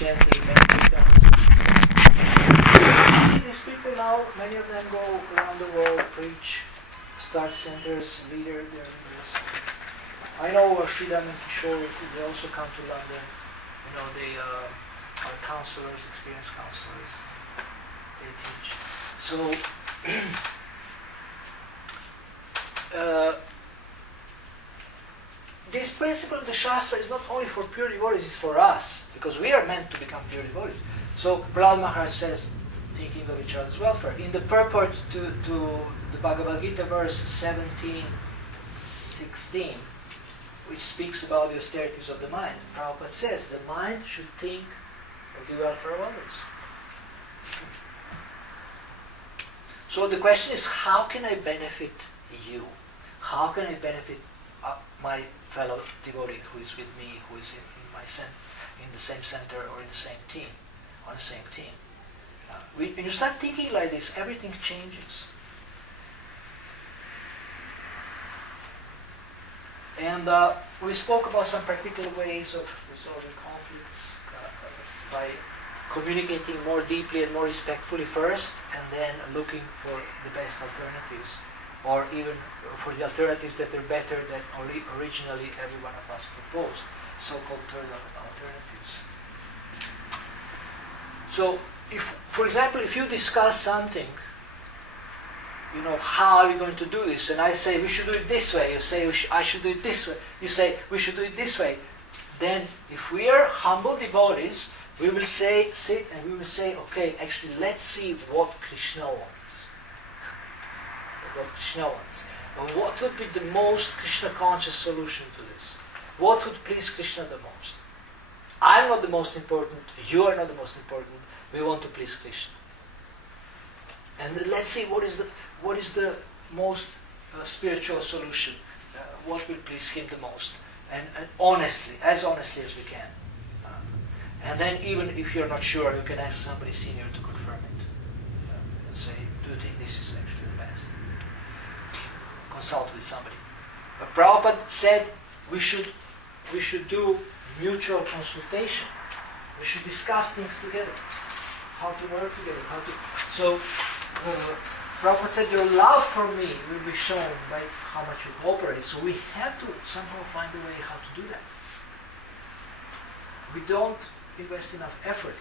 chanting, many times. These people now, many of them go around the world, preach, start centers, their leaders. I know Sridham and Kishore, they also come to London. They are counselors, experienced counselors. They teach. So, this principle of the Shastra is not only for pure devotees, it's for us, because we are meant to become pure devotees. So, Prahlad Maharaj says, thinking of each other's welfare, in the purport to the Bhagavad Gita verse 17:16, which speaks about the austerities of the mind, Prabhupada says, the mind should think of the welfare of others. So the question is, how can I benefit you? How can I benefit my fellow devotee who is with me, who is in the same center or in the same team, on the same team? When you start thinking like this, everything changes. And we spoke about some particular ways of resolving conflicts by communicating more deeply and more respectfully first, and then looking for the best alternatives, or even for the alternatives that are better than originally every one of us proposed, so-called third alternatives. So, for example, if you discuss something, how are we going to do this? And I say, we should do it this way. You say, I should do it this way. You say, we should do it this way. Then, if we are humble devotees, we will sit and we will say, okay, actually, let's see what Krishna wants. What Krishna wants. And what would be the most Krishna-conscious solution to this? What would please Krishna the most? I'm not the most important. You are not the most important. We want to please Krishna. And let's see what is the most spiritual solution. What will please him the most? And honestly, as honestly as we can. And then even if you're not sure, you can ask somebody senior to confirm it. And say, do you think this is actually the best? Consult with somebody. But Prabhupada said we should do mutual consultation. We should discuss things together. How to work together. So Prabhupada said your love for me will be shown by how much you cooperate. So we have to somehow find a way how to do that. We don't invest enough effort.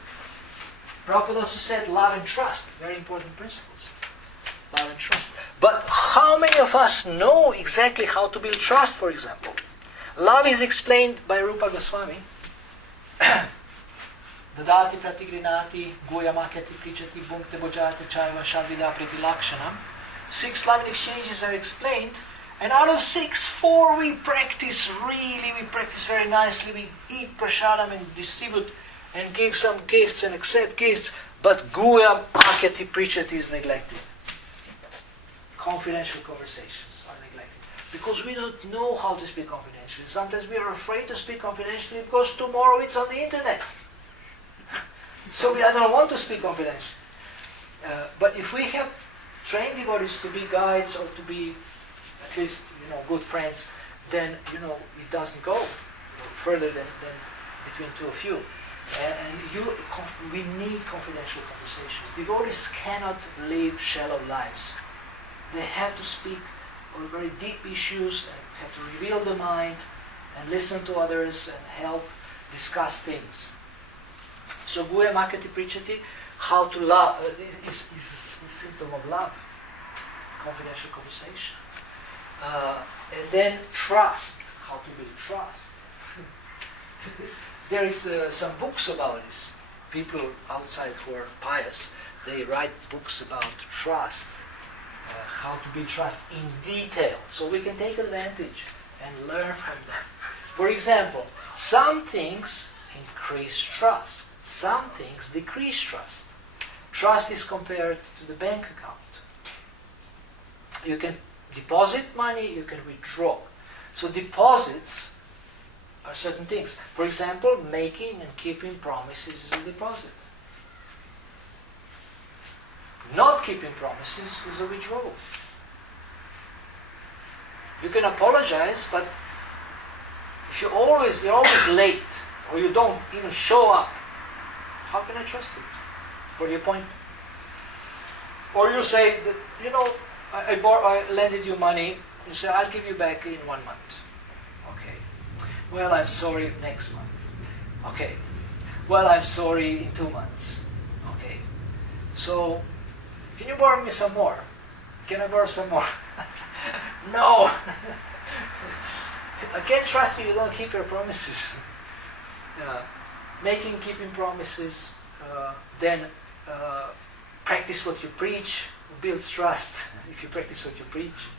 Prabhupada also said love and trust, very important principles. Love and trust. But how many of us know exactly how to build trust, for example? Love is explained by Rupa Goswami. Dadati pratigrinati goyamakati prichati bhunkte bhojati chaiva shadvida pritilakshanam. 6 loving exchanges are explained, and out of 6, 4 we practice very nicely. We eat prasadam and distribute and give some gifts and accept gifts, but goyamakati prichati is neglected. Confidential conversations are neglected. Because we don't know how to speak confidentially. Sometimes we are afraid to speak confidentially because tomorrow it's on the internet. So I don't want to speak confidentially. But if we have trained devotees to be guides or to be at least good friends, then it doesn't go further than between two of you. We need confidential conversations. Devotees cannot live shallow lives. They have to speak on very deep issues and have to reveal the mind and listen to others and help discuss things. So Guya Makati Prichati, how to love, is a symptom of love. Confidential conversation. And then trust, how to build trust. There is some books about this. People outside who are pious, they write books about trust. How to build trust in detail. So we can take advantage and learn from them. For example, some things increase trust. Some things decrease trust. Trust is compared to the bank account. You can deposit money, you can withdraw. So deposits are certain things. For example, making and keeping promises is a deposit. Not keeping promises is a withdrawal. You can apologize, but if you're always late, or you don't even show up, how can I trust you for the appointment? Or you say that, you know, I lended you money. You say, I'll give you back in 1 month. Okay. Well, I'm sorry, next month. Okay. Well, I'm sorry, in 2 months. Okay. So, can you borrow me some more? Can I borrow some more? No. I can't trust you, you don't keep your promises. Keeping promises, then practice what you preach, builds trust if you practice what you preach.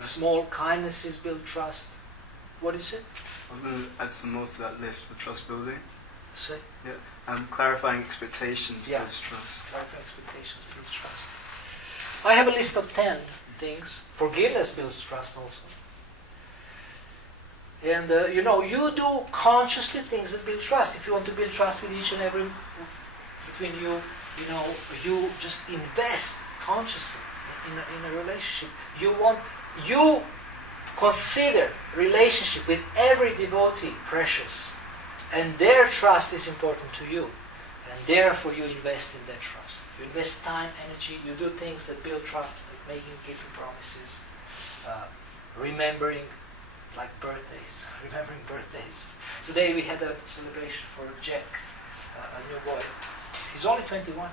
Small kindnesses build trust. What is it? I was going to add some more to that list for trust building. Say? Yeah. Clarifying expectations builds trust. Clarifying expectations builds trust. I have a list of 10 things. Forgiveness builds trust also. And you know, you do consciously things that build trust. If you want to build trust with each and every between you, you know, you just invest consciously in a relationship. You consider relationship with every devotee precious, and their trust is important to you, and therefore you invest in that trust. You invest time, energy. You do things that build trust, like keeping promises, remembering. Like birthdays, remembering birthdays. Today we had a celebration for Jack, a new boy. He's only 21,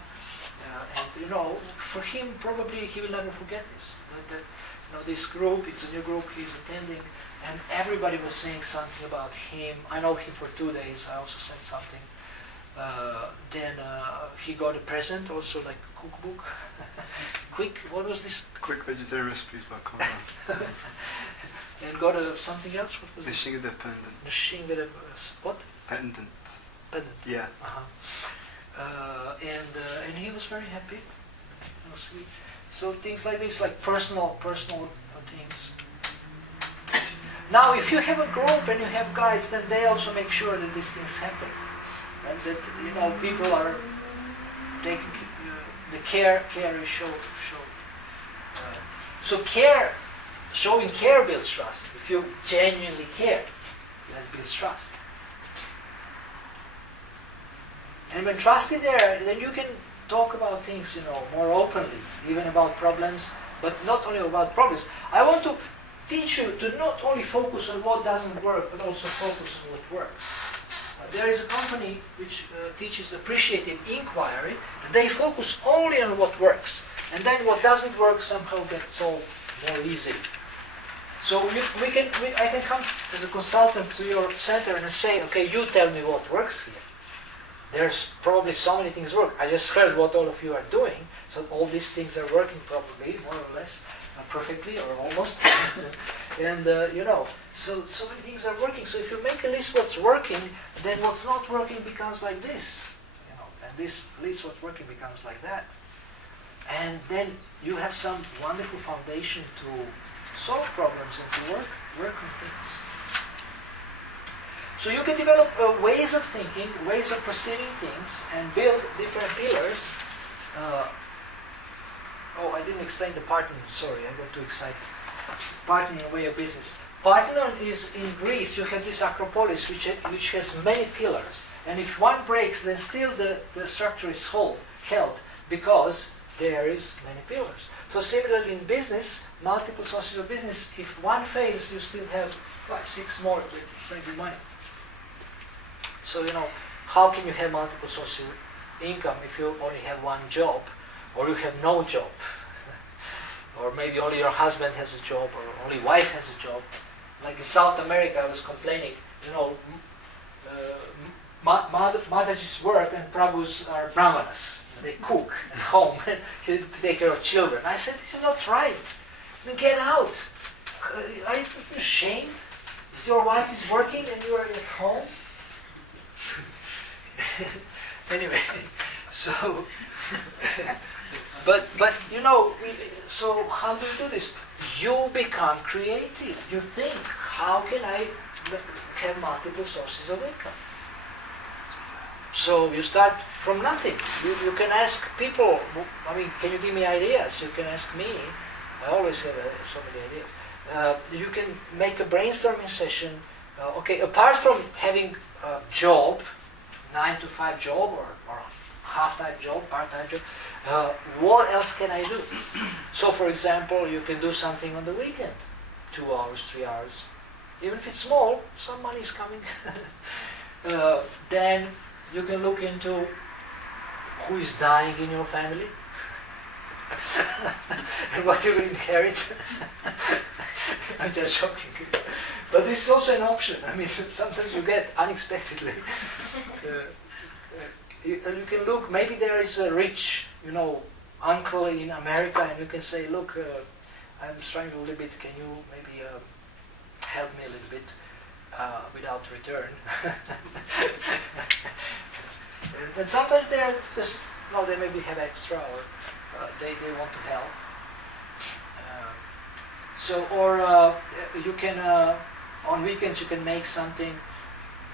and you know, for him probably he will never forget this. You know, this group, it's a new group he's attending, and everybody was saying something about him. I know him for 2 days. I also said something. Then he got a present, also like a cookbook. What was this? Quick vegetarian recipes by Conrad. And got something else. What was the it? Shingade pendant. The Shingade what? Pendant. Pendant. Yeah. And he was very happy. You know, see? So things like this, like personal things. Now, if you have a group and you have guides, then they also make sure that these things happen, and that you know people are taking the care is shown. So care. Showing care builds trust. If you genuinely care, that builds trust. And when trust is there, then you can talk about things, you know, more openly, even about problems, but not only about problems. I want to teach you to not only focus on what doesn't work, but also focus on what works. There is a company which teaches appreciative inquiry, and they focus only on what works, and then what doesn't work somehow gets solved more easily. So I can come as a consultant to your center and say, okay, you tell me what works here. There's probably so many things work. I just heard what all of you are doing, so all these things are working probably, more or less, perfectly or almost. And you know, so many things are working. So if you make a list what's working, then what's not working becomes like this. You know, and this list what's working becomes like that. And then you have some wonderful foundation to solve problems and to work on things. So you can develop ways of thinking, ways of perceiving things, and build different pillars. I didn't explain the Parthenon. Sorry, I got too excited. Parthenon way of business. Parthenon is in Greece. You have this Acropolis which has many pillars, and if one breaks, then still the structure is held because there is many pillars. So similarly in business, multiple sources of business, if one fails, you still have 5, 6 more that bring you money. So, you know, how can you have multiple sources of income if you only have one job, or you have no job? Or maybe only your husband has a job, or only wife has a job. Like in South America, I was complaining, you know, Mataji's work and Prabhus are brahmanas. They cook at home and take care of children. I said, this is not right. Get out. Are you ashamed that your wife is working and you are at home? Anyway, so, but you know, so how do you do this? You become creative. You think, how can I have multiple sources of income? So you start from nothing. You can ask people, I mean, can you give me ideas? You can ask me. I always have so many ideas. You can make a brainstorming session Okay, apart from having a job, 9 to 5 job or half-time job, part-time job, what else can I do? So, for example, you can do something on the weekend, 2 hours, 3 hours. Even if it's small, some money is coming. Then you can look into who is dying in your family and what you will inherit. I'm just joking. But this is also an option. I mean, sometimes you get unexpectedly. You can look, maybe there is a rich, uncle in America, and you can say, look, I'm struggling a little bit, can you maybe help me a little bit without return? And sometimes they are just, they maybe have extra, or they want to help. You can, on weekends you can make something.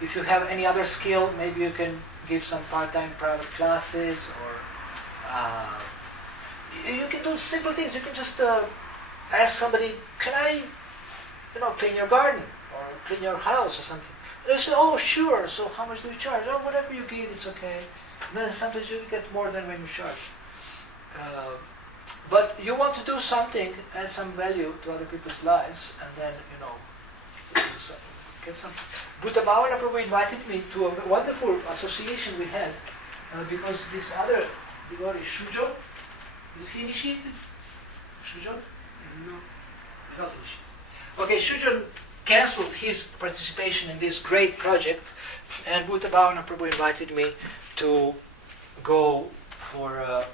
If you have any other skill, maybe you can give some part-time private classes, or you can do simple things. You can just ask somebody, can I, clean your garden or clean your house or something? They say, oh, sure. So how much do you charge? Oh, whatever you give, it's okay. And then sometimes you get more than when you charge. But you want to do something, add some value to other people's lives, and then, get some. Gita Seva Prabhu invited me to a wonderful association we had, because this other devotee, Shujo, is he initiated? Shujo? No. He's not initiated. Okay, Shujo cancelled his participation in this great project, and Gita Seva Prabhu invited me to go for a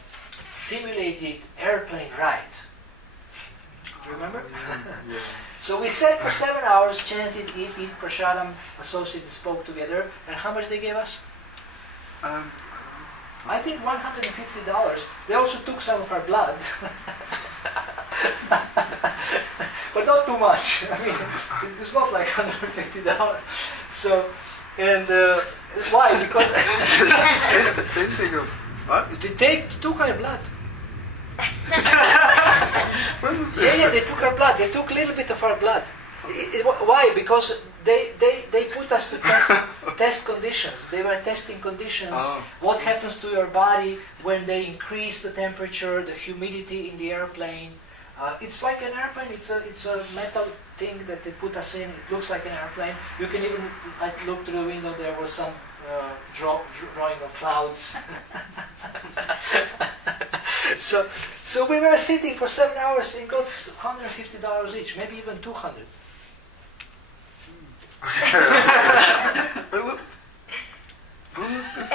simulated airplane ride. Do you remember? Yeah. So we sat for 7 hours, chanted, eat, prasadam, associated spoke together, and how much they gave us? I think $150. They also took some of our blood. But not too much. I mean, it's not like $150. So, and why? Because they think of what? They took our blood. What was this? Yeah, they took our blood. They took a little bit of our blood. Why? Because they put us to test conditions. They were testing conditions. Oh. What happens to your body when they increase the temperature, the humidity in the airplane. It's like an airplane. It's a metal thing that they put us in. It looks like an airplane. You can even look through the window. There was some drawing of clouds. So we were sitting for 7 hours and got $150 each, maybe even $200. What was this?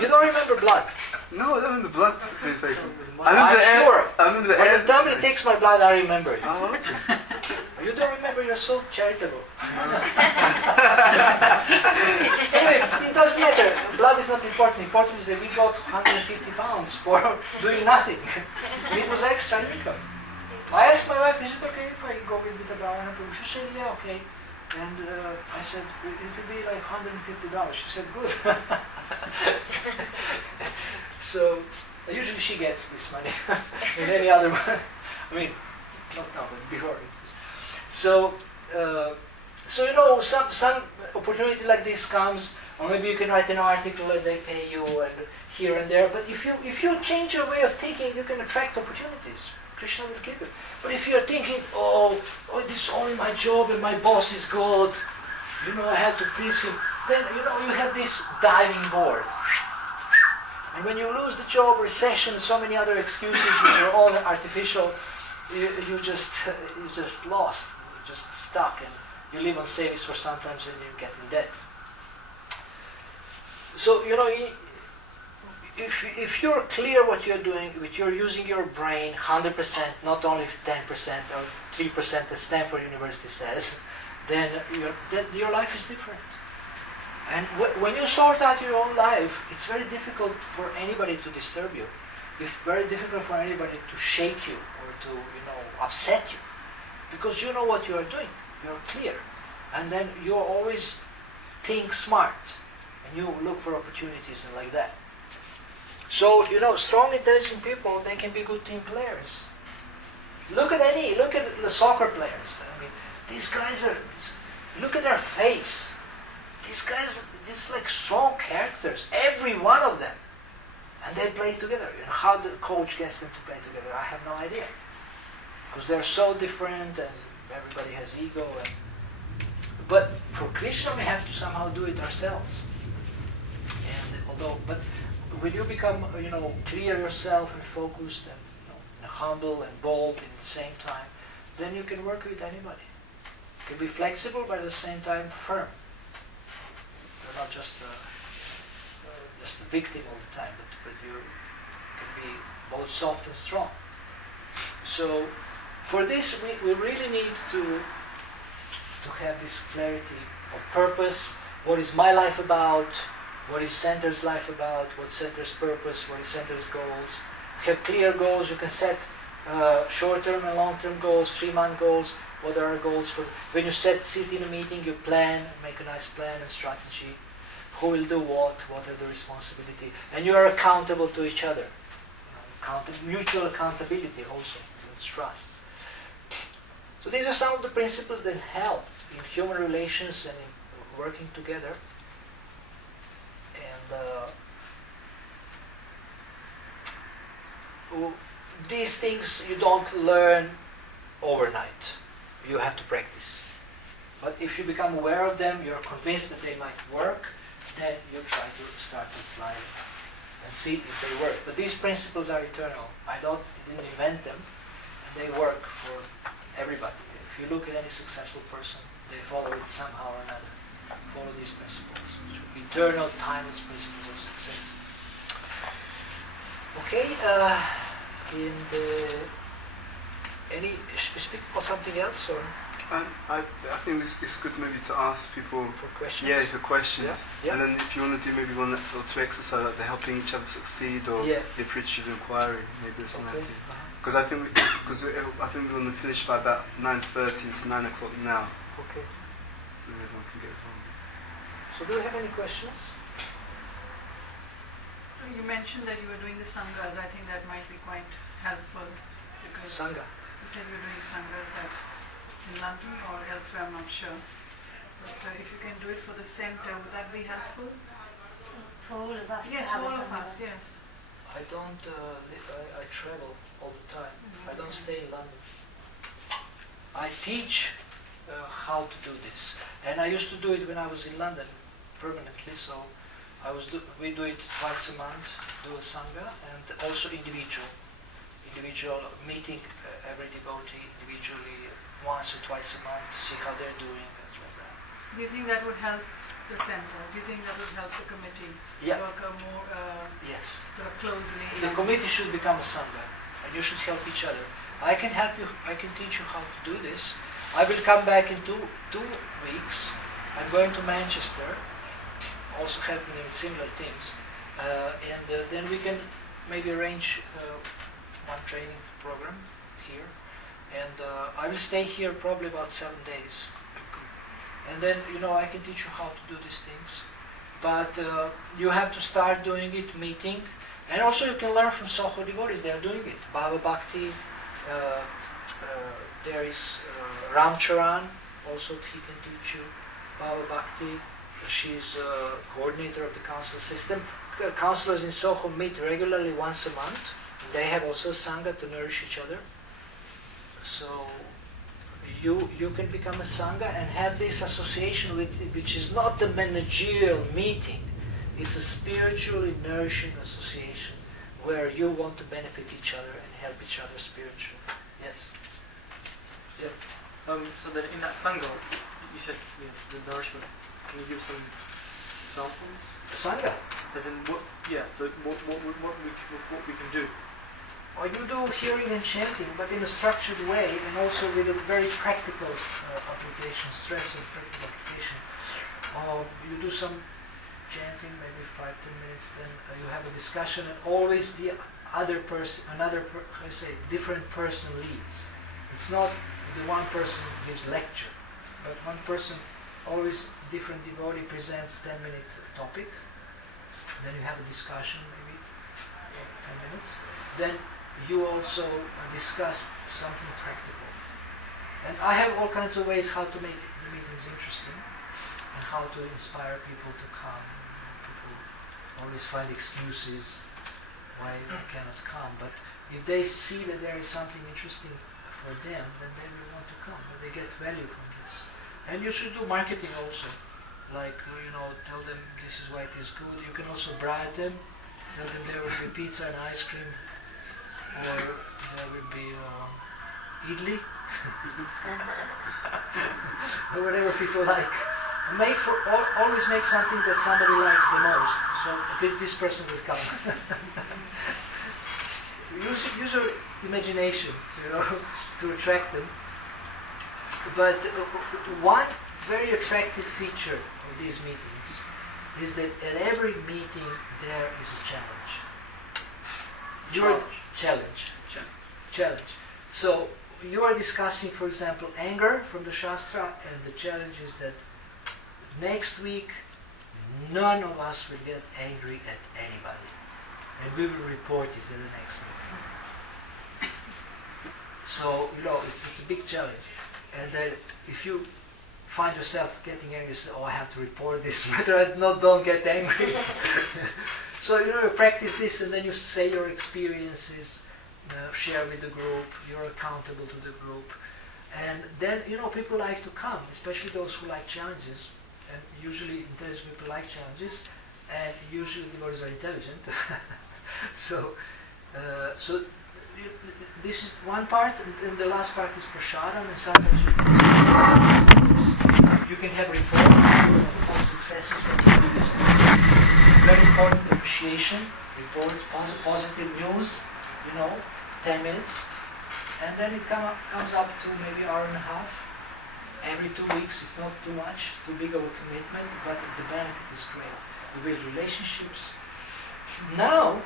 You don't remember blood? No, I don't remember the blood they take. I'm sure. I remember the When air. the family takes my blood, I remember it. Oh, okay. You don't remember, you're so charitable. Anyway, it doesn't matter. Blood is not important. Important is that we got 150 pounds for doing nothing. And it was extra income. I asked my wife, is it okay if I go with Gita Seva? She said, yeah, okay. And I said, it will be like $150. She said, good. So, usually she gets this money. And any other one. I mean, not now, but before. So some opportunity like this comes, or maybe you can write an article and they pay you and here and there. But if you change your way of thinking, you can attract opportunities. Krishna will give you. But if you're thinking, oh, this is only my job and my boss is God, I have to please him, then you have this diving board. And when you lose the job, recession, so many other excuses which are all artificial, you just lost. You're just stuck, and you live on savings for sometimes and you get in debt. So, if you're clear what you're doing, if you're using your brain 100%, not only 10% or 3% as Stanford University says, then your life is different. And when you sort out your own life, it's very difficult for anybody to disturb you. It's very difficult for anybody to shake you or to, upset you. Because you know what you are doing. You're clear. And then you always think smart. And you look for opportunities and like that. So, strong, intelligent people, they can be good team players. Look at the soccer players. I mean, these guys are Look at their face. These guys, these like strong characters, every one of them. And they play together. And how the coach gets them to play together, I have no idea. Because they're so different and everybody has ego. But for Krishna, we have to somehow do it ourselves. But when you become, clear yourself and focused and humble and bold at the same time, then you can work with anybody. You can be flexible, but at the same time firm. You're not just a victim all the time, but you can be both soft and strong. So for this, we really need to have this clarity of purpose. What is my life about? What is Center's life about? What's Center's purpose? What is Center's goals? Have clear goals. You can set short-term and long-term goals, 3-month goals. What are our goals for? When you sit in a meeting, you plan, make a nice plan and strategy. Who will do what are the responsibility, and you are accountable to each other. Mutual accountability also, it's trust. So these are some of the principles that help in human relations and in working together. And these things you don't learn overnight. You have to practice. But if you become aware of them, you're convinced that they might work, then you try to start to apply them and see if they work. But these principles are eternal. I didn't invent them, and they work for everybody. If you look at any successful person, they follow it somehow or another. Follow these principles. Eternal, timeless principles of success. Okay, speak about something else, or? I think it's good maybe to ask people for questions. Yeah, for questions. Yeah. And then if you want to do maybe 1 or 2 exercises, like they're helping each other succeed, or the appreciative inquiry, maybe there's an idea. Because I think we want to finish by about 9:30. It's 9 o'clock now. Okay. So everyone can get home. So do you have any questions? You mentioned that you were doing the sanghas. I think that might be quite helpful. Because Sangha. You said you were doing sanghas in London or elsewhere, I'm not sure. But if you can do it for the center, would that be helpful? For all of us? Yes, for all of us, yes. I don't, I travel all the time. I don't stay in London. I teach how to do this. And I used to do it when I was in London permanently, so we do it twice a month, do a sangha, and also individual meeting every devotee individually once or twice a month to see how they're doing, things like that. Do you think that would help the center? Do you think that would help the committee work more yes. sort of closely? The committee should become a sangha, and you should help each other. I can help you. I can teach you how to do this. I will come back in two weeks. I'm going to Manchester, also helping in similar things, and then we can maybe arrange one training program here, and I will stay here probably about 7 days, and then I can teach you how to do these things, but you have to start doing it, meeting, and also you can learn from Soho devotees. They are doing it. Bhava Bhakti, there is Ramcharan, also he can teach you Bhava Bhakti. She's coordinator of the council system. Councillors in Soho meet regularly once a month. They have also sangha to nourish each other. So you can become a sangha and have this association with, which is not a managerial meeting. It's a spiritually nourishing association where you want to benefit each other and help each other spiritually. Yes. Yeah. So that in that sangha, you said the nourishment. Can you give some examples? Sangha. As in what? Yeah. So what we can do. Or you do hearing and chanting, but in a structured way, and also with a very practical application, stress and practical application. You do some chanting, maybe 5-10 minutes, then you have a discussion, and always the other person, different person leads. It's not the one person gives lecture, but one person, always different devotee presents 10-minute topic, then you have a discussion, maybe 10 minutes, then you also discuss something practical. And I have all kinds of ways how to make the meetings interesting and how to inspire people to come. People always find excuses why they cannot come, but if they see that there is something interesting for them, then they will want to come, and they get value from this. And you should do marketing also, like tell them this is why it is good. You can also bribe them, tell them there will be pizza and ice cream, or there will be idli, or whatever people like. Always make something that somebody likes the most, so at least this person will come. Use your imagination, to attract them. But one very attractive feature of these meetings is that at every meeting there is a challenge. Challenge. So you are discussing, for example, anger from the Shastra, and the challenge is that next week none of us will get angry at anybody, and we will report it in the next week. So it's a big challenge, and then if you find yourself getting angry, you say, "Oh, I have to report this. Better don't get angry." So you practice this, and then you say your experiences, share with the group. You're accountable to the group, and then people like to come, especially those who like challenges. And usually intelligent people like challenges, and usually devotees are intelligent. So this is one part, and the last part is prasadam, and sometimes you can have reports of successes from the previous meetings. Very important appreciation, reports, positive news, 10 minutes, and then it comes up to maybe hour and a half. Every 2 weeks, it's not too much, too big of a commitment, but the benefit is great. You build relationships. Now,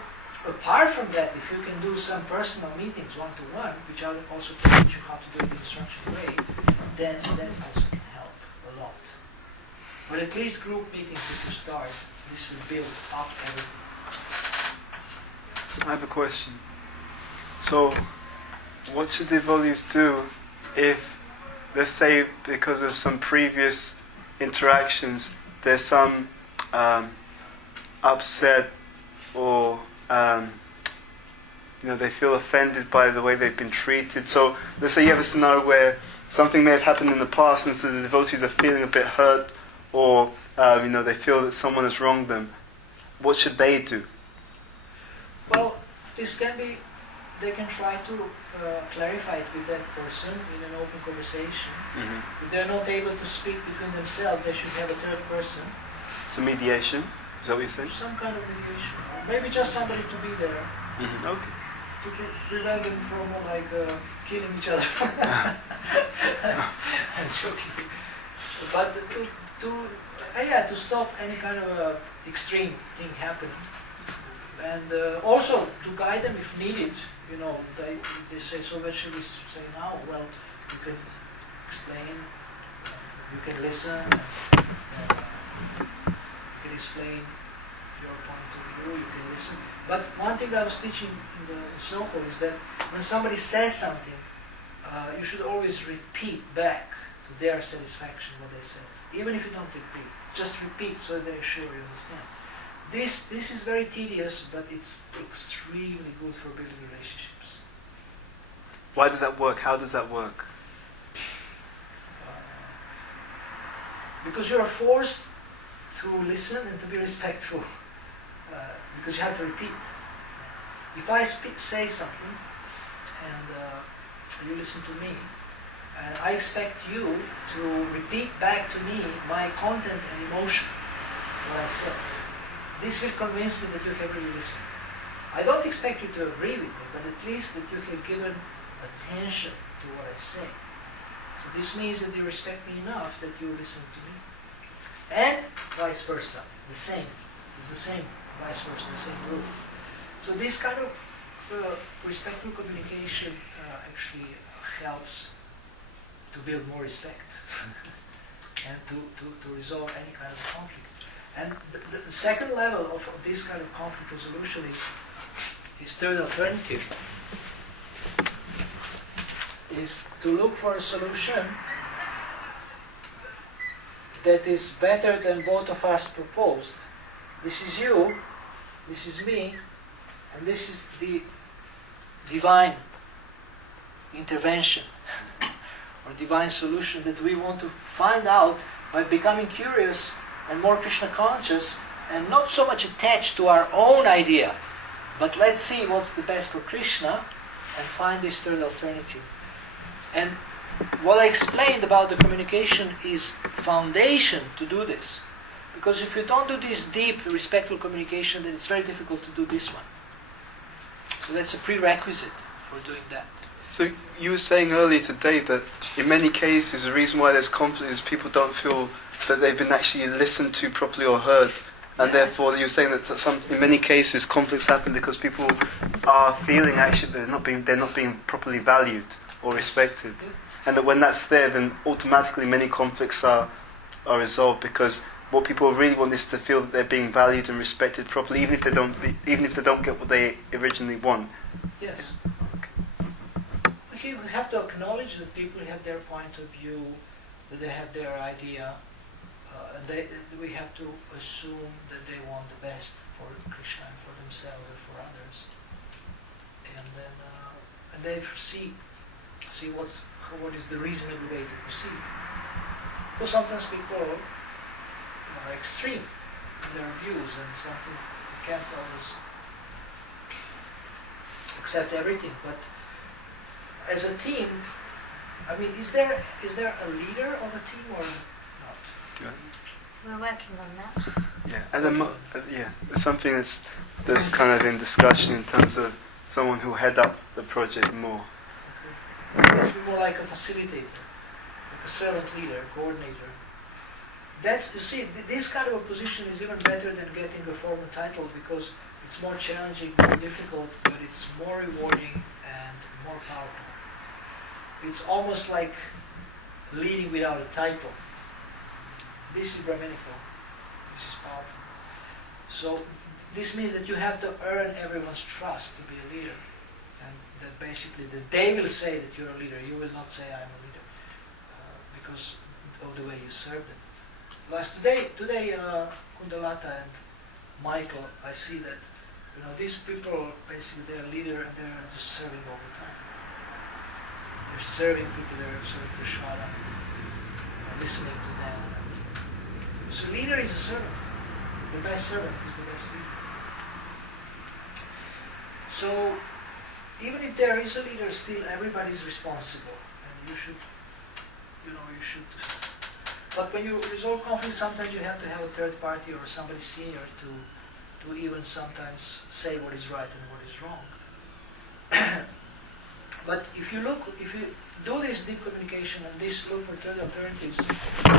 apart from that, if you can do some personal meetings one-to-one, which I will also teach you how to do it in a structured way, then it also can help a lot. But at least group meetings, if you start, this will build up everything. I have a question. So, what should devotees do if, let's say, because of some previous interactions, there's some upset, or they feel offended by the way they've been treated. So let's say you have a scenario where something may have happened in the past, and so the devotees are feeling a bit hurt, or they feel that someone has wronged them. What should they do? Well, this can be. They can try to clarify it with that person in an open conversation. Mm-hmm. If they're not able to speak between themselves, they should have a third person. So mediation? Is that what you're saying? Some kind of mediation. Or maybe just somebody to be there. Mm-hmm. Okay. To prevent them from killing each other. I'm joking. But to stop any kind of extreme thing happening. And also to guide them if needed. They say, so what should we say now? Well, you can explain, you can listen, you can explain your point of view, you can listen. But one thing I was teaching in the Soho is that when somebody says something, you should always repeat back to their satisfaction what they said. Even if you don't agree, just repeat so that they're sure you understand. This is very tedious, but it's extremely good for building relationships. Why does that work? How does that work? Because you are forced to listen and to be respectful. Because you have to repeat. If I say something and you listen to me, and I expect you to repeat back to me my content and emotion, what I said. This will convince me that you have really listened. I don't expect you to agree with me, but at least that you have given attention to what I say. So this means that you respect me enough that you listen to me. And vice versa, the same. It's the same, vice versa, the same rule. So this kind of respectful communication actually helps to build more respect and to resolve any kind of conflict. And the second level of this kind of conflict resolution is third alternative. is to look for a solution that is better than both of us proposed. This is you, this is me, and this is the divine intervention or divine solution that we want to find out by becoming curious and more Krishna conscious and not so much attached to our own idea, but let's see what's the best for Krishna and find this third alternative. And what I explained about the communication is foundation to do this. Because if you don't do this deep, respectful communication, then it's very difficult to do this one. So that's a prerequisite for doing that. So you were saying earlier today that in many cases the reason why there's conflict is people don't feel that they've been actually listened to properly or heard, and therefore you're saying that in many cases conflicts happen because people are feeling actually they're not being properly valued or respected, and that when that's there, then automatically many conflicts are resolved, because what people really want is to feel that they're being valued and respected properly, even if they don't get what they originally want. Yes. Okay, we have to acknowledge that people have their point of view, that they have their idea, and we have to assume that they want the best for Krishna and for themselves and for others, and then see what is the reasonable way to proceed. Because sometimes people are extreme in their views, and something you can't always accept everything. But as a team, I mean, is there a leader of a team or not? Yeah. We're working on that. Yeah, and then there's something that's kind of in discussion in terms of someone who head up the project more. Okay. It's more like a facilitator, like a servant leader, coordinator. That's, you see, this kind of a position is even better than getting a formal title, because it's more challenging, more difficult, but it's more rewarding and more powerful. It's almost like leading without a title. This is Brahminical. This is powerful. So this means that you have to earn everyone's trust to be a leader, and that basically that they will say that you're a leader. You will not say I'm a leader because of the way you serve them. Today, Kundalata and Michael, I see that these people basically they're a leader and they're just serving all the time. They're serving people. They're serving Prashada, listening to them. So leader is a servant. The best servant is the best leader. So even if there is a leader, still everybody is responsible, and you should. But when you resolve conflict, sometimes you have to have a third party or somebody senior to even sometimes say what is right and what is wrong. But if you do this deep communication and look for third alternatives,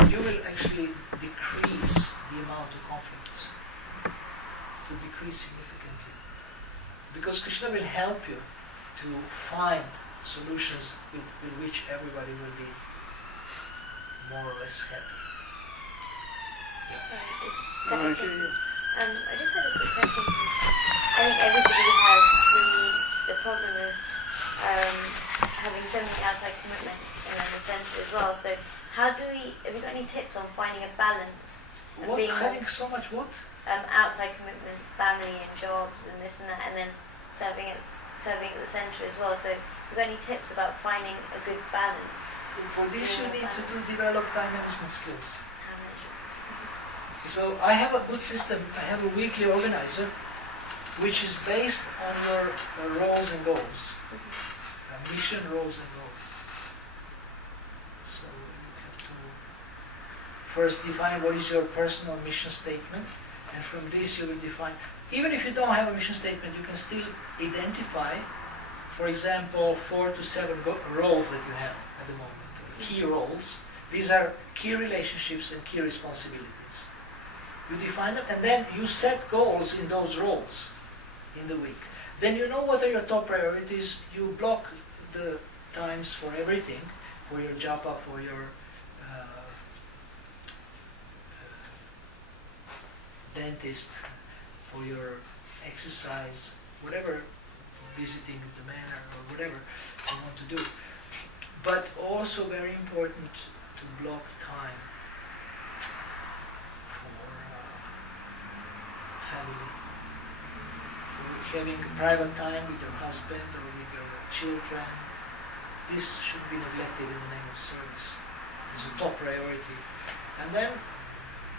you will actually decrease the amount of conflicts. To decrease significantly. Because Krishna will help you to find solutions with which everybody will be more or less happy. Yeah. I just had a quick question. I think everybody has the problem of having so many outside commitments in the sense as well. So have you got any tips on finding a balance? Having so much what? Outside commitments, family and jobs and this and that, and then serving at the centre as well. So have you got any tips about finding a good balance? For this you need to develop time management skills. So I have a good system. I have a weekly organizer which is based on your roles and goals. Mission, roles and goals. So you have to first define what is your personal mission statement, and from this you will define, even if you don't have a mission statement, you can still identify, for example, 4 to 7 roles that you have at the moment. Key roles. These are key relationships and key responsibilities. You define them and then you set goals in those roles in the week. Then you know what are your top priorities. You block the times for everything, for your japa, for your dentist, for your exercise, whatever, visiting the manor or whatever you want to do. But also very important to block time for family. For having private time with your husband or with your children. This should be neglected in the name of service. It's a top priority. And then,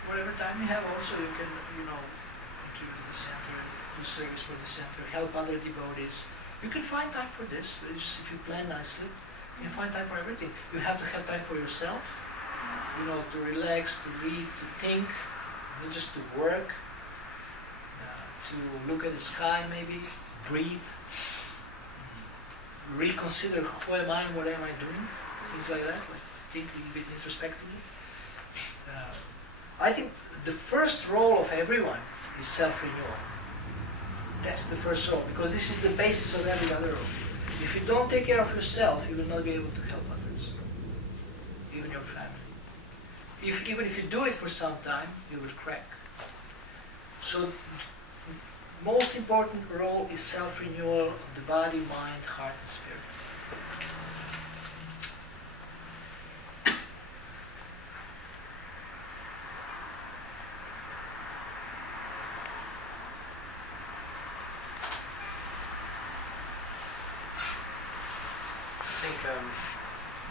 whatever time you have also, you can, contribute to the center, do service for the center, help other devotees. You can find time for this. It's just if you plan nicely, you can find time for everything. You have to have time for yourself, to relax, to read, to think, not just to work, to look at the sky maybe, breathe, reconsider who am I and what am I doing, things like that, like think a little bit introspectively. I think the first role of everyone is self-renewal. That's the first role, because this is the basis of every other role. If you don't take care of yourself, you will not be able to help others, even your family. Even if you do it for some time, you will crack. So, most important role is self-renewal of the body, mind, heart, and spirit. I think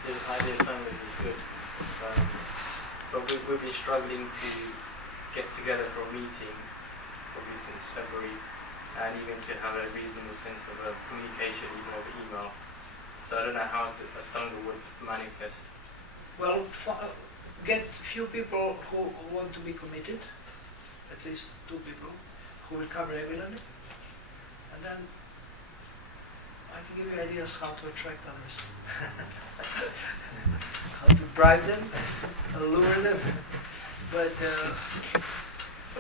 the idea of Sundays is good, but we've been struggling to get together for a meeting, probably since February, and even to have a reasonable sense of communication, even over email. So I don't know how a Sangha would manifest. Well, get few people who want to be committed, at least 2 people, who will come regularly, and then I can give you ideas how to attract others. How to bribe them, allure them. But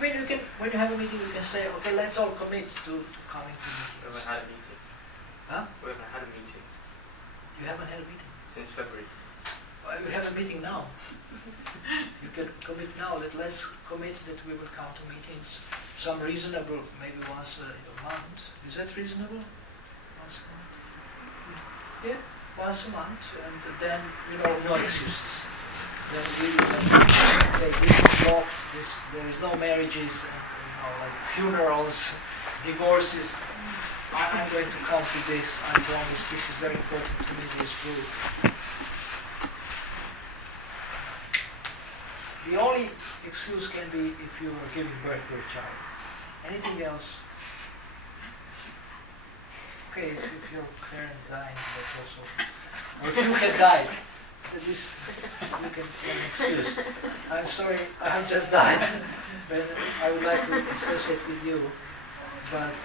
you can, when you have a meeting, you can say, okay, let's all commit to coming to meetings. We haven't had a meeting. Huh? We haven't had a meeting. You haven't had a meeting? Since February. We have a meeting now. You can commit now that let's commit that we will come to meetings. Some reasonable, maybe once a month. Is that reasonable? Once a month? Yeah, once a month, and then, no excuses. Then we blocked this, there is no marriages, and, like funerals, divorces. I'm going to come to this, I promise, this is very important to me, this group. The only excuse can be if you are giving birth to a child. Anything else, okay, if your parents died, that's also, or if you have died, at least you can give an excuse. I'm sorry, I have just died, but I would like to associate with you, but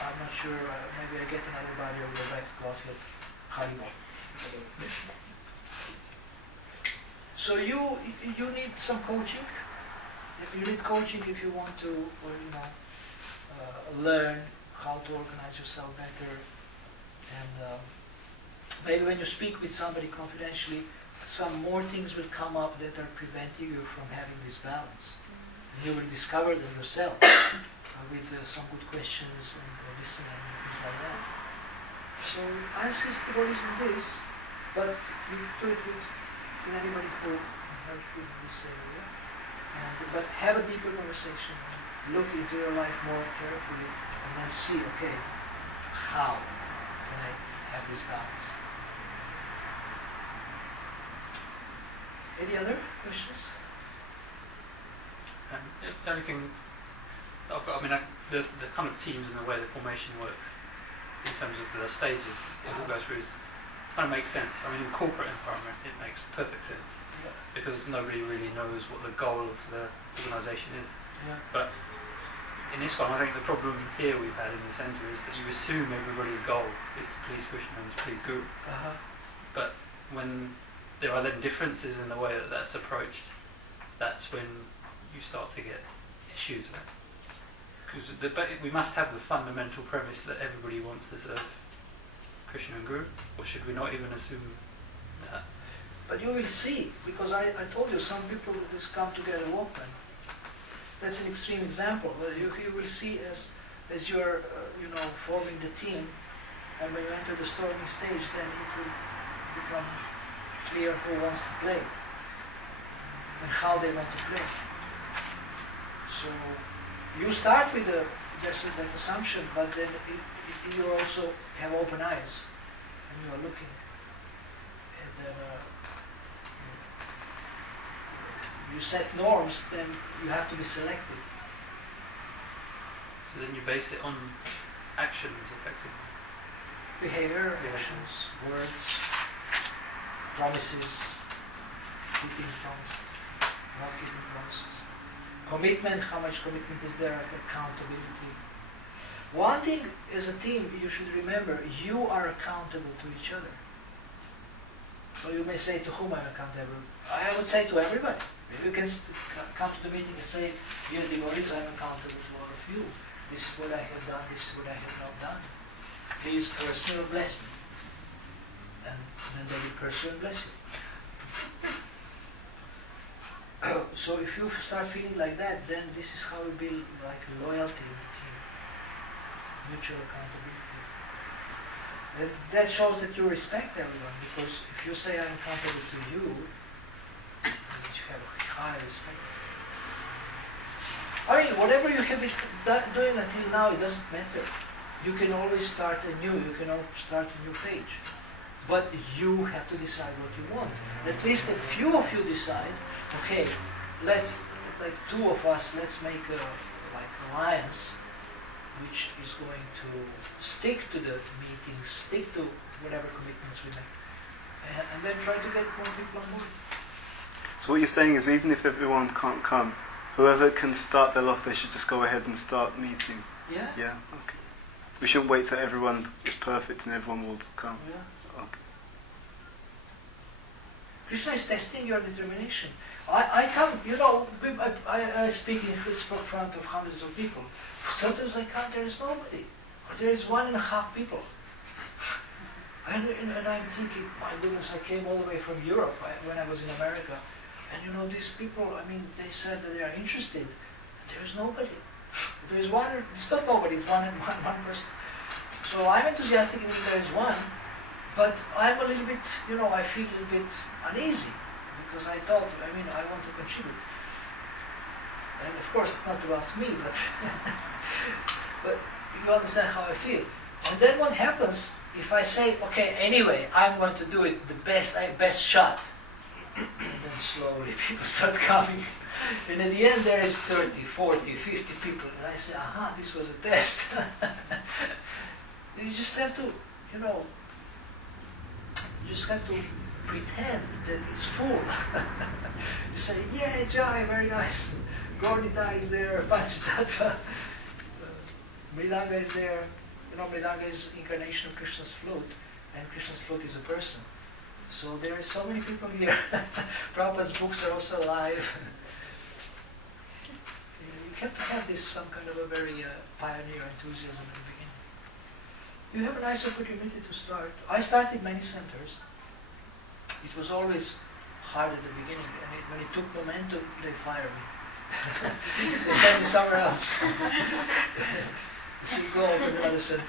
I'm not sure, maybe I get another body or go back to God, but Haribol. So you need some coaching. If you need coaching, if you want to, learn how to organize yourself better, and maybe when you speak with somebody confidentially, some more things will come up that are preventing you from having this balance. And you will discover them yourself with some good questions and listening and things like that. So I assist the bodies in this, but you do it with anybody who can help you in this area. But have a deeper conversation, look into your life more carefully, and then see, okay, how can I have this balance? Any other questions? The only thing I've got, the kind of teams and the way the formation works in terms of the stages it all goes through is kind of makes sense. In corporate environment it makes perfect sense because nobody really knows what the goal of the organisation is. But in this one, I think the problem here we've had in the centre is that you assume everybody's goal is to please Krishna and to please Guru. But when there are then differences in the way that that's approached, that's when you start to get issues with it. Because we must have the fundamental premise that everybody wants to serve Krishna and Guru, or should we not even assume that? But you will see, because I told you some people just come together open. That's an extreme example. You will see as you are forming the team, and when you enter the storming stage, then become clear who wants to play and how they want to play. So you start with that assumption, but then you also have open eyes and you are looking. And then you set norms, then you have to be selective. So then you base it on actions, effectively. Behavior, actions, words, promises, keeping promises, not keeping promises. Commitment, how much commitment is there, accountability. One thing as a team you should remember, you are accountable to each other. So you may say, to whom I'm accountable? I would say to everybody. You can come to the meeting and say, dear devotees, I'm accountable to all of you. This is what I have done, this is what I have not done. Please curse me or bless me. And then they will curse you and bless you. So if you start feeling like that, then this is how we build like loyalty in the team. Mutual accountability. And that shows that you respect everyone, because if you say I'm accountable to you, means you have high respect. I mean, whatever you have been doing until now, it doesn't matter. You can always start anew, you can always start a new page. But you have to decide what you want. At least a few of you decide, okay, let's, like two of us, let's make a alliance which is going to stick to the meetings, stick to whatever commitments we make. And then try to get more people on board. So what you're saying is, even if everyone can't come, whoever can start their off, they should just go ahead and start meeting. Yeah? Yeah, okay. We shouldn't wait till everyone is perfect and everyone will come. Yeah. Okay. Krishna is testing your determination. I come, you know, I speak in front of hundreds of people. Sometimes I come, there is nobody. Or there is 1.5 people. And I'm thinking, my goodness, I came all the way from Europe when I was in America. And you know, these people, I mean, they said that they are interested. There is nobody. There is one, it's not nobody, it's one person. So I'm enthusiastic when there is one, but I'm a little bit, you know, I feel a little bit uneasy, because I thought, I mean, I want to contribute. And of course it's not about me, but but you understand how I feel. And then what happens if I say, okay, anyway, I'm going to do it the best shot. And then slowly people start coming. And at the end there is 30, 40, 50 people. And I say, aha, this was a test. You just have to, you know, you just have to pretend that it's full. You say, yeah, Jai, very nice. Gaurita is there, Panchatattva. Mridanga is there. You know, Mridanga is incarnation of Krishna's flute, and Krishna's flute is a person. So there are so many people here. Prabhupada's books are also alive. You have to have this, some kind of a very pioneer enthusiasm at the beginning. You have a nice opportunity to start. I started many centers. It was always hard at the beginning, and when it took momentum, they fired me. They sent me somewhere else. So you go open another center.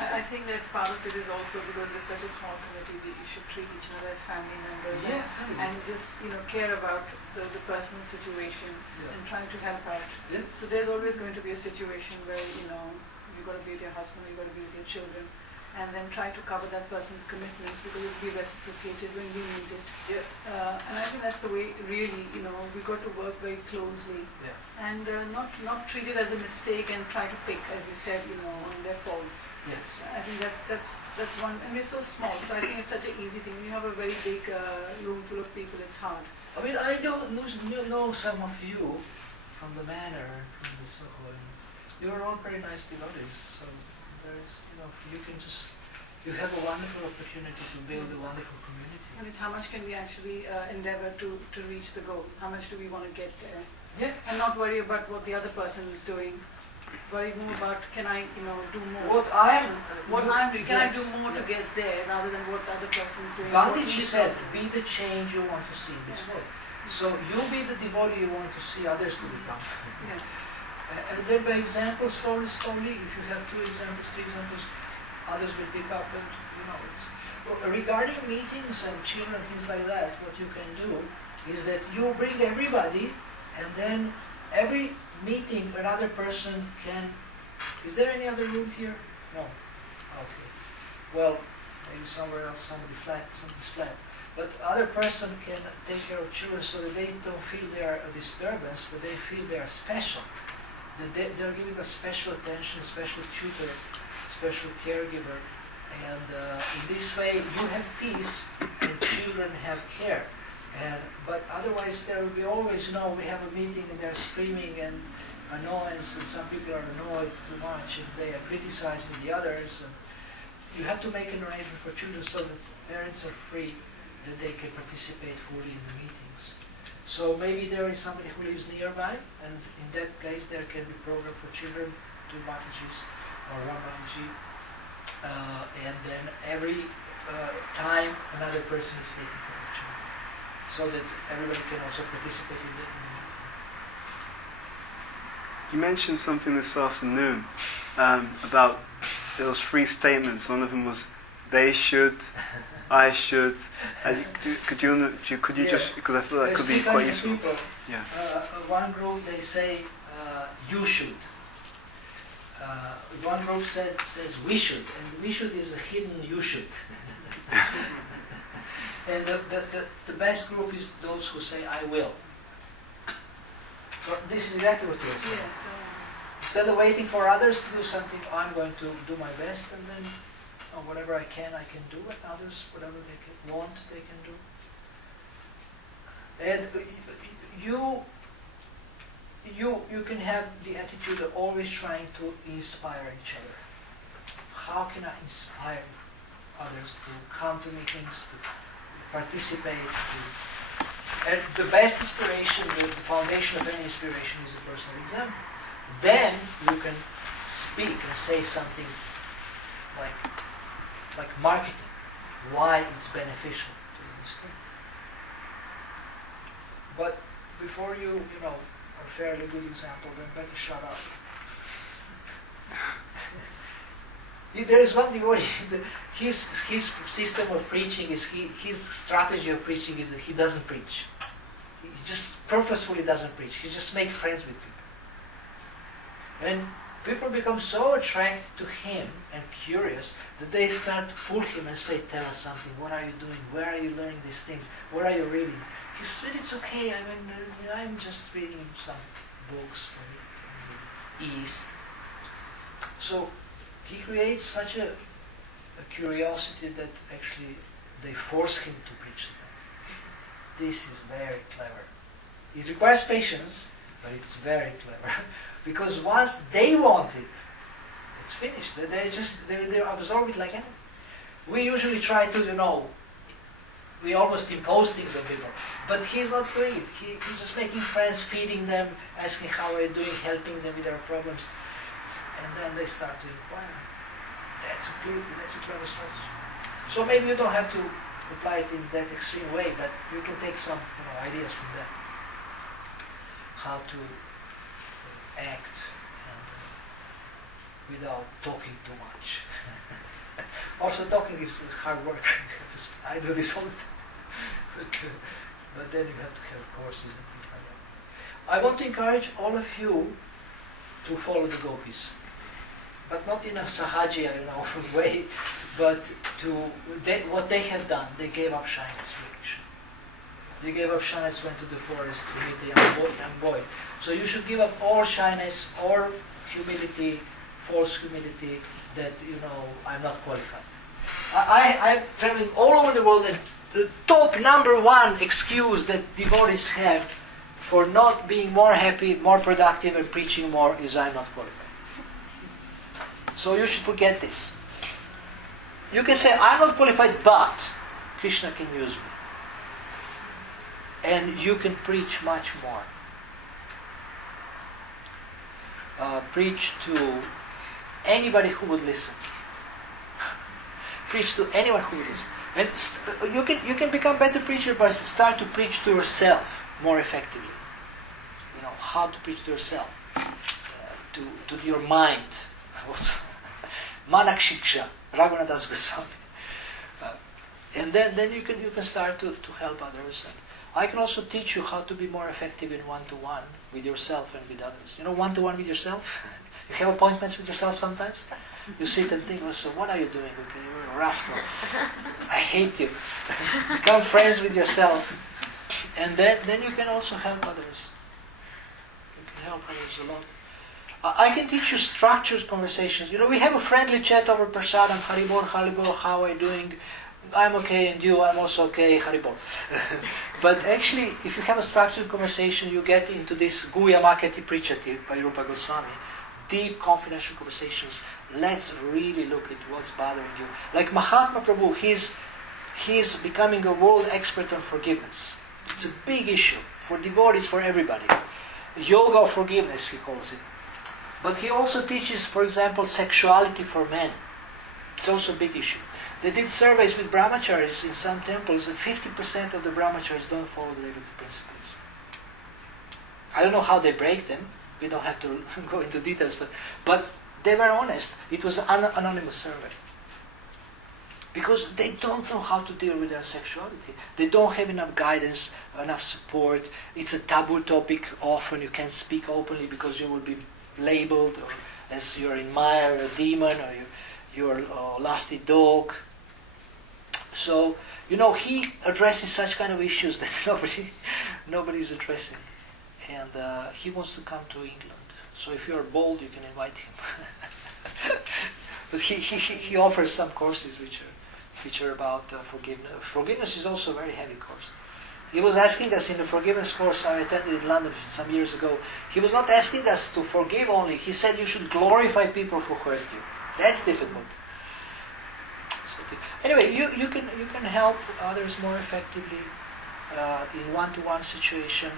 I think that part of it is also because it's such a small community that you should treat each other as family members, Yeah, and just, you know, care about the personal situation, yeah, and trying to help out. Yeah. So there's always going to be a situation where, you know, you've got to be with your husband, you've got to be with your children, and then try to cover that person's commitments, because it will be reciprocated when we need it. Yeah. And I think that's the way, really, you know, we've got to work very closely, Yeah. and not treat it as a mistake and try to pick, as you said, you know, on their faults. Yes. I think that's one, and we're so small, so I think it's such an easy thing. When you have a very big room full of people, it's hard. I mean, I know some of you from the manor, from the Soho, and you're all very nice devotees. So there's, you know, you can just, you have a wonderful opportunity to build a wonderful community. And it's how much can we actually endeavor to reach the goal? How much do we want to get there? Yeah. And not worry about what the other person is doing. Worry more about, can I, you know, do more? What I'm doing? Can I yes, do more to yeah. get there rather than what the other person is doing? Gandhiji said, be the change you want to see in this world. So you be the devotee you want to see others to become. Yes. And then by example, slowly, if you have 2 examples, 3 examples, others will pick up, and you know, regarding meetings and children, things like that, what you can do is that you bring everybody, and then every meeting another person can... Is there any other room here? No. Okay. Well, maybe somewhere else, somebody's flat. But other person can take care of children so that they don't feel they are a disturbance, but they feel they are special. That they're giving a special attention, special tutor, special caregiver. And in this way, you have peace and children have care. But otherwise, there will be always, we have a meeting and they're screaming and annoyance, and some people are annoyed too much and they are criticizing the others. And you have to make an arrangement for children so that parents are free, that they can participate fully in the meetings. So maybe there is somebody who lives nearby, and in that place there can be program for children, 2 Bataji or 1 Bataji. And then every time another person is taking care of children, so that everybody can also participate in the meeting. You mentioned something this afternoon about those 3 statements. One of them was, they should, I should. Could you just, because I feel that could be quite useful. People. Yeah. One group they say you should. One group says we should, and we should is a hidden you should. And the best group is those who say I will. So this is exactly what you're saying. Yes. Instead of waiting for others to do something, I'm going to do my best, and then whatever I can do, and others, whatever they can do. And you can have the attitude of always trying to inspire each other. How can I inspire others to come to meetings, to participate? And the best inspiration, the foundation of any inspiration is a personal example. Then you can speak and say something like marketing, why it's beneficial to this thing. But before you are a fairly good example, then better shut up. There is one devotee, his system of preaching is, his strategy of preaching is that he doesn't preach. He just purposefully doesn't preach. He just makes friends with people. And people become so attracted to him and curious that they start to pull him and say, tell us something, what are you doing, where are you learning these things, what are you reading? He said, it's okay, I'm just reading some books from the East. So he creates such a curiosity that actually they force him to preach to them. This is very clever. It requires patience, but it's very clever. Because once they want it, it's finished. They absorb it like anything. We usually try to, we almost impose things on people. But he's not doing it. He's just making friends, feeding them, asking how we're doing, helping them with their problems. And then they start to inquire. That's a clever strategy. So maybe you don't have to apply it in that extreme way, but you can take some ideas from that. How to act and without talking too much. Also, talking is hard work. I do this all the time. But then you have to have courses and things like that. I want to encourage all of you to follow the gopis. But not in a sahaja, way, but what they have done. They gave up shyness, They gave up shyness, went to the forest to meet the young boy. So you should give up all shyness, all humility, false humility, that, I'm not qualified. I'm traveling all over the world, and the top #1 excuse that devotees have for not being more happy, more productive, and preaching more is I'm not qualified. So you should forget this. You can say, I'm not qualified, but Krishna can use me. And you can preach much more. Preach to anybody who would listen. Preach to anyone who would listen. And you can become a better preacher, but start to preach to yourself more effectively. How to preach to yourself. To your mind. Manak Shiksha, Raghunath Das Goswami. And then you can start to help others. And I can also teach you how to be more effective in one-to-one with yourself and with others. You know, one-to-one with yourself? You have appointments with yourself sometimes? You sit and think, well, so what are you doing? Okay, you're a rascal. I hate you. Become friends with yourself. And then you can also help others. You can help others a lot. I can teach you structured conversations. You know, we have a friendly chat over Prasad and Haribol, how are you doing? I'm okay, and you, I'm also okay, Haribol. But actually, if you have a structured conversation, you get into this Guya Makati Prichati by Rupa Goswami. Deep, confidential conversations. Let's really look at what's bothering you. Like Mahatma Prabhu, he's becoming a world expert on forgiveness. It's a big issue for devotees, for everybody. Yoga of forgiveness, he calls it. But he also teaches, for example, sexuality for men. It's also a big issue. They did surveys with brahmacharis in some temples, and 50% of the brahmacharis don't follow the Vedanta principles. I don't know how they break them. We don't have to go into details, but they were honest. It was an anonymous survey. Because they don't know how to deal with their sexuality. They don't have enough guidance, enough support. It's a taboo topic. Often you can't speak openly because you will be labeled or as you're in mire, or a demon, or you're a lusty dog. So, you know, he addresses such kind of issues that nobody's addressing. And he wants to come to England. So if you're bold, you can invite him. But he offers some courses which are about forgiveness. Forgiveness is also a very heavy course. He was asking us in the forgiveness course I attended in London some years ago. He was not asking us to forgive only. He said you should glorify people who hurt you. That's difficult. Anyway, you can help others more effectively in one-to-one situation.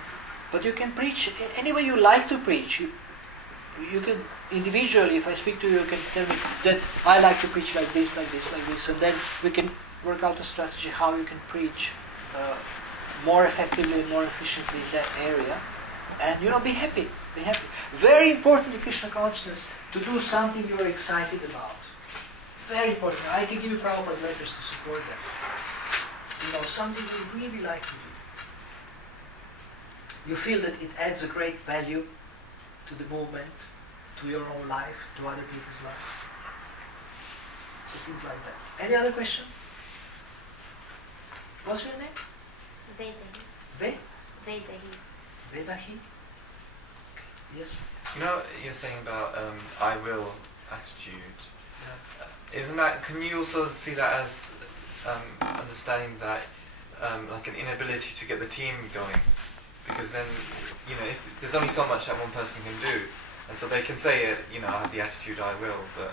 But you can preach any way you like to preach. You can individually, if I speak to you, you can tell me that I like to preach like this, like this, like this, and then we can work out a strategy how you can preach more effectively and more efficiently in that area. And be happy. Be happy. Very important in Krishna consciousness to do something you are excited about. Very important. I can give you Prabhupada's letters to support that. Something you really like to do. You feel that it adds a great value to the movement, to your own life, to other people's lives. So things like that. Any other question? What's your name? Vedahi. Vedahi. Vedahi? Yes? You're saying about I will attitude. Yeah. Isn't that, can you also see that as understanding that like an inability to get the team going? Because then, if there's only so much that one person can do, and so they can say, I have the attitude I will, but,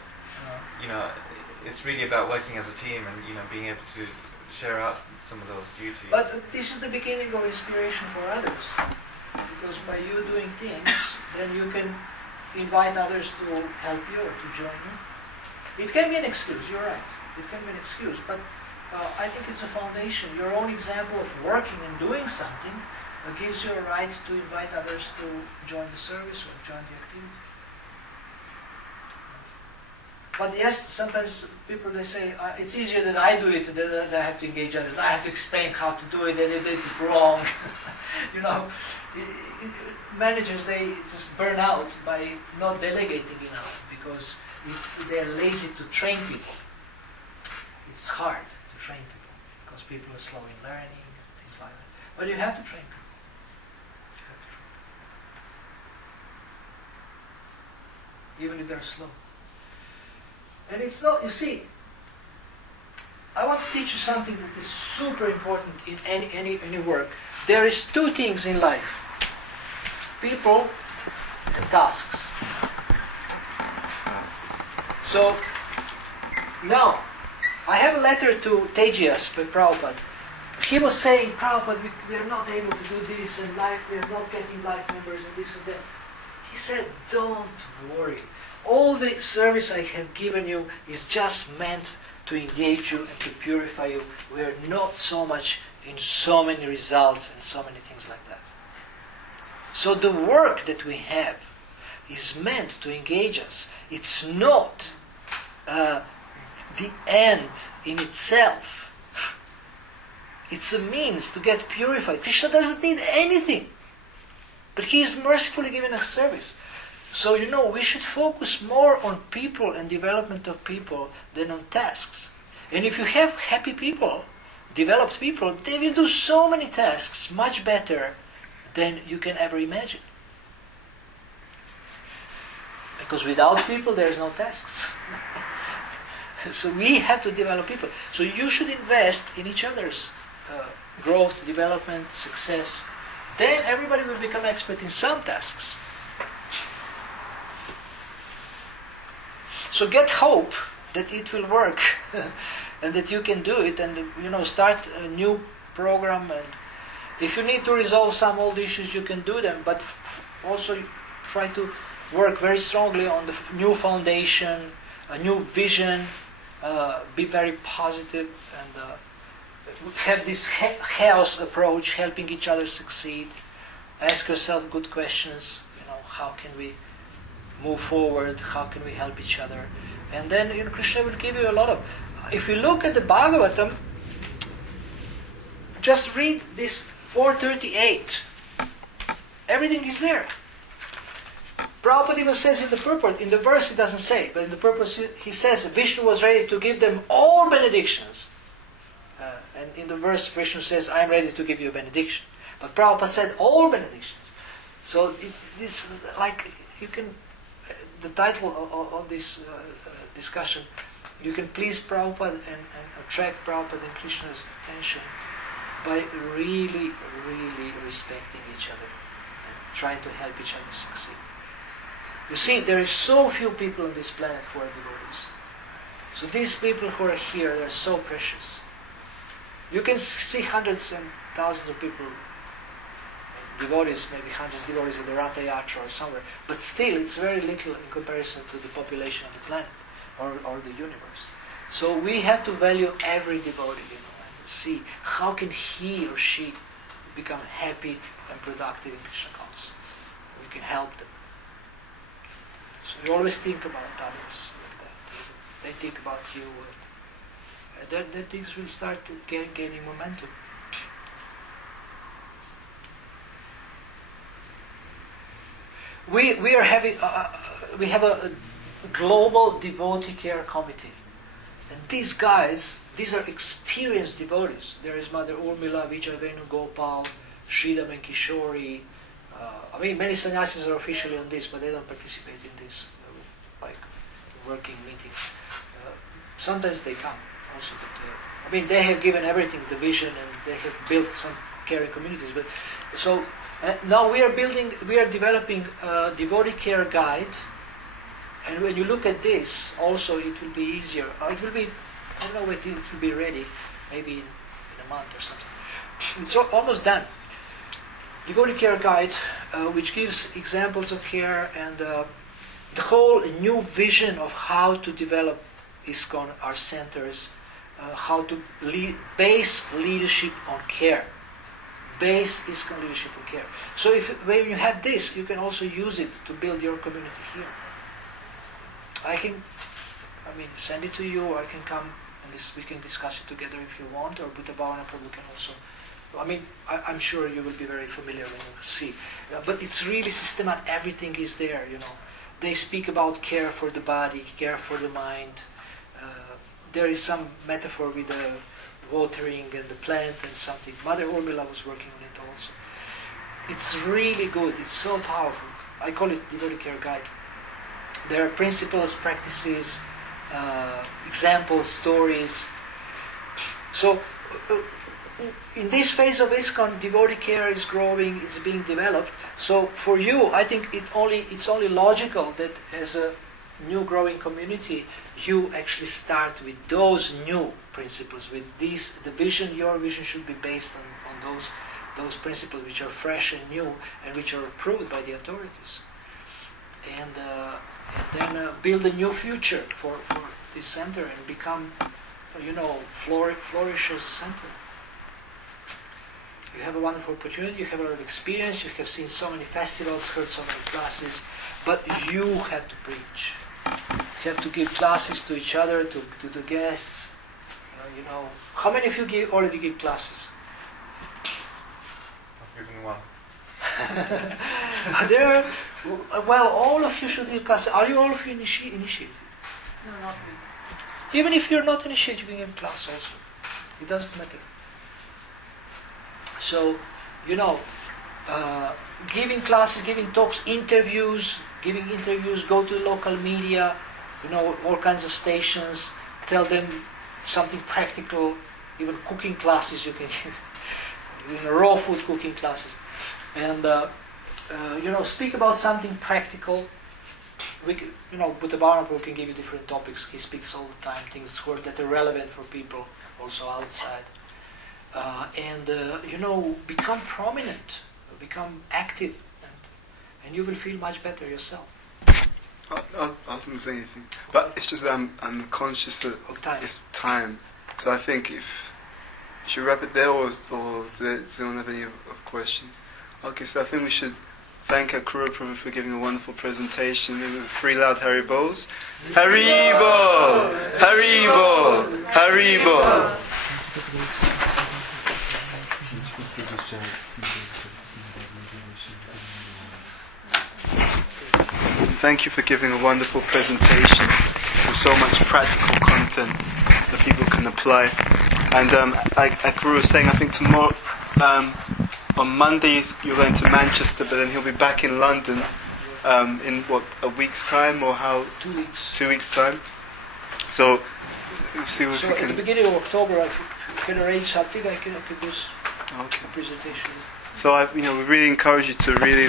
it's really about working as a team and, being able to share out some of those duties. But this is the beginning of inspiration for others. Because by you doing things, then you can invite others to help you or to join you. It can be an excuse, you're right. It can be an excuse, but I think it's a foundation. Your own example of working and doing something gives you a right to invite others to join the service or join the activity. But yes, sometimes people, they say, it's easier that I do it than I have to engage others. I have to explain how to do it, and they did it wrong. Managers, they just burn out by not delegating enough because they're lazy to train people. It's hard to train people because people are slow in learning and things like that. But you have to train people. Even if they're slow. And it's not, you see, I want to teach you something that is super important in any work. There is two things in life. People and tasks. So, now, I have a letter to Tejas by Prabhupada. He was saying, Prabhupada, we are not able to do this in life, we are not getting life members and this and that. He said, don't worry. All the service I have given you is just meant to engage you and to purify you. We are not so much in so many results and so many things like that. So the work that we have is meant to engage us. It's not the end in itself. It's a means to get purified. Krishna doesn't need anything. But He is mercifully giving us service. So, we should focus more on people and development of people than on tasks. And if you have happy people, developed people, they will do so many tasks much better than you can ever imagine. Because without people, there is no tasks. So we have to develop people. So you should invest in each other's growth, development, success. Then everybody will become expert in some tasks. So get hope that it will work and that you can do it, and start a new program. And if you need to resolve some old issues, you can do them. But also try to work very strongly on the new foundation, a new vision. Be very positive and have this health approach, helping each other succeed. Ask yourself good questions. How can we move forward? How can we help each other? And then Krishna will give you a lot of. If you look at the Bhagavatam, just read this 438. Everything is there. Prabhupada even says in the purport, in the verse he doesn't say, but in the purport he says Vishnu was ready to give them all benedictions. And in the verse Vishnu says, I am ready to give you a benediction. But Prabhupada said all benedictions. So this is like, you can, the title of this discussion, you can please Prabhupada and attract Prabhupada and Krishna's attention by really, really respecting each other and trying to help each other succeed. You see, there is so few people on this planet who are devotees. So these people who are here, they are so precious. You can see hundreds and thousands of people, devotees, maybe hundreds of devotees at the Ratha Yatra or somewhere, but still it's very little in comparison to the population of the planet or the universe. So we have to value every devotee, and see how can he or she become happy and productive in Krishna consciousness. We can help them. So you always think about others like that. They think about you, and then things will start gaining momentum. We are having we have a global devotee care committee, and these guys, these are experienced devotees. There is Mother Urmila, Vijay Venugopal, Sridhar Venkishori. Many sannyasis are officially on this, but they don't participate in this working meetings. Sometimes they come also, but they have given everything, the vision, and they have built some caring communities. But so now we are developing a devotee care guide, and when you look at this, also it will be easier. It will be, I don't know when it will be ready, maybe in a month or something. It's almost done. Devotee care guide, which gives examples of care and the whole new vision of how to develop ISKCON, our centers, how to base leadership on care. Base ISKCON leadership on care. So when you have this, you can also use it to build your community here. I can send it to you, or I can come and we can discuss it together if you want, or Buddha Bhavana Prabhu can also. I'm sure you will be very familiar when you see. But it's really systematic. Everything is there, They speak about care for the body, care for the mind. There is some metaphor with the watering and the plant and something. Mother Urmila was working on it also. It's really good. It's so powerful. I call it Devotee Care Guide. There are principles, practices, examples, stories. So, in this phase of ISKCON, devotee care is growing, it's being developed. So for you, I think it's only logical that as a new growing community, you actually start with those new principles, with these. The vision, your vision should be based on those principles which are fresh and new and which are approved by the authorities. And then build a new future for this center and become, flourish as a center. You have a wonderful opportunity, you have a lot of experience, you have seen so many festivals, heard so many classes, but you have to preach. You have to give classes to each other, to the guests. How many of you already give classes? There, well, all of you should give classes. Are you all of you initiated? No, not me. Even if you're not initiated, you can give class also. It doesn't matter. So, giving classes, giving talks, giving interviews, go to the local media, all kinds of stations, tell them something practical, even cooking classes you can give, raw food cooking classes. And, speak about something practical. With the Barnacle we can give you different topics. He speaks all the time, things that are relevant for people also outside. Become prominent, become active, and you will feel much better yourself. I wasn't going to say anything, but it's just that I'm conscious of time. It's time. So I think should we wrap it there, or does anyone have any questions? Okay, so I think we should thank our Kura Prabhu for giving a wonderful presentation with 3 loud Haribos. Haribo! Haribo! Haribo! Thank you for giving a wonderful presentation with so much practical content that people can apply. And like Guru was saying, I think tomorrow, on Mondays you're going to Manchester, but then he'll be back in London in a week's time, or how? 2 weeks. 2 weeks time. So we'll see what we At can. the beginning of October, I can arrange something. I can do a presentation. So we really encourage you to really